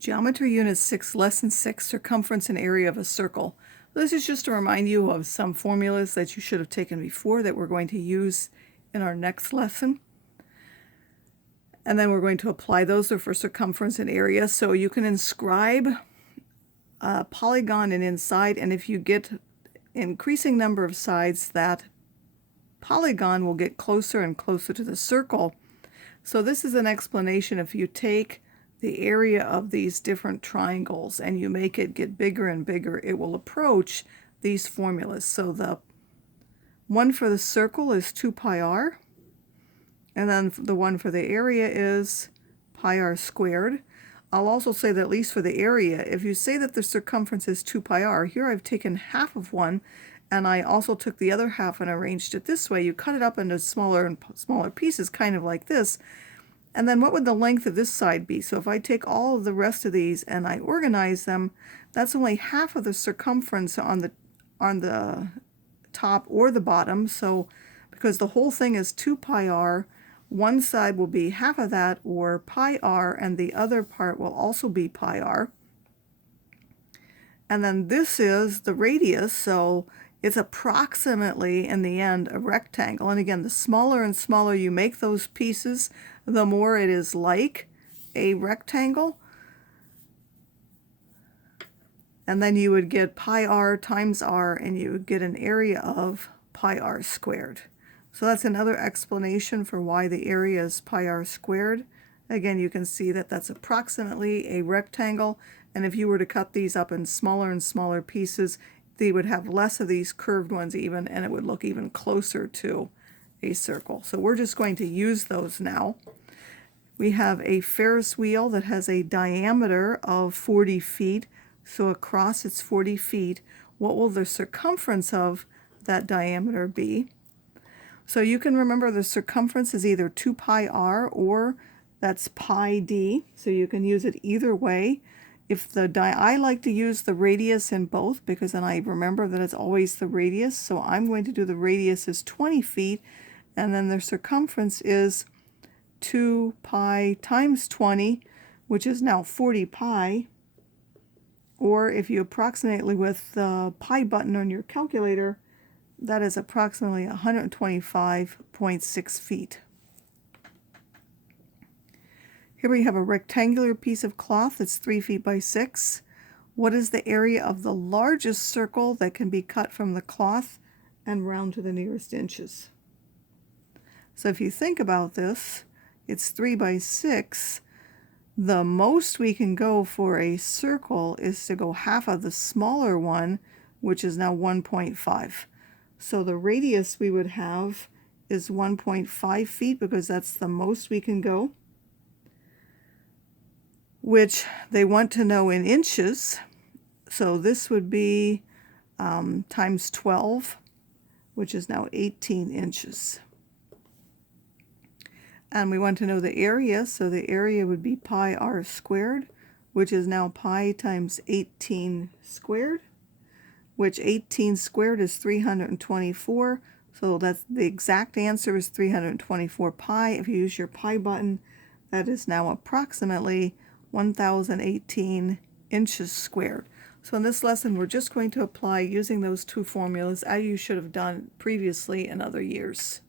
Geometry Unit 6, Lesson 6, Circumference and Area of a Circle. This is just to remind you of some formulas that you should have taken before that we're going to use in our next lesson. And then we're going to apply those for circumference and area. So you can inscribe a polygon and inside, and if you get increasing number of sides, that polygon will get closer and closer to the circle. So this is an explanation. If you take the area of these different triangles and you make it get bigger and bigger, it will approach these formulas. So the one for the circle is 2 pi r, and then the one for the area is pi r squared. I'll also say that at least for the area, if you say that the circumference is 2 pi r, here I've taken half of one, and I also took the other half and arranged it this way. You cut it up into smaller and smaller pieces, kind of like this. And then what would the length of this side be? So if I take all of the rest of these and I organize them, that's only half of the circumference on the top or the bottom. So because the whole thing is 2 pi r, one side will be half of that, or pi r, and the other part will also be pi r. And then this is the radius, so it's approximately, in the end, a rectangle. And again, the smaller and smaller you make those pieces, the more it is like a rectangle. And then you would get pi r times r, and you would get an area of pi r squared. So that's another explanation for why the area is pi r squared. Again, you can see that that's approximately a rectangle, and if you were to cut these up in smaller and smaller pieces, they would have less of these curved ones even, and it would look even closer to a circle. So we're just going to use those now. We have a Ferris wheel that has a diameter of 40 feet, so across it's 40 feet. What will the circumference of that diameter be? So you can remember the circumference is either 2 pi r or that's pi d, so you can use it either way. If I like to use the radius in both because then I remember that it's always the radius, so I'm going to do the radius as 20 feet, and then the circumference is 2 pi times 20, which is now 40 pi, or if you approximate with the pi button on your calculator, that is approximately 125.6 feet. Here we have a rectangular piece of cloth that's 3 feet by 6. What is the area of the largest circle that can be cut from the cloth and round to the nearest inches? So if you think about this, it's 3 by 6. The most we can go for a circle is to go half of the smaller one, which is now 1.5. So the radius we would have is 1.5 feet because that's the most we can go, which they want to know in inches. So this would be times 12, which is now 18 inches. And we want to know the area, so the area would be pi r squared, which is now pi times 18 squared, which 18 squared is 324. So that's the exact answer is 324 pi. If you use your pi button, that is now approximately 1018 inches squared. So in this lesson, we're just going to apply using those two formulas as you should have done previously in other years.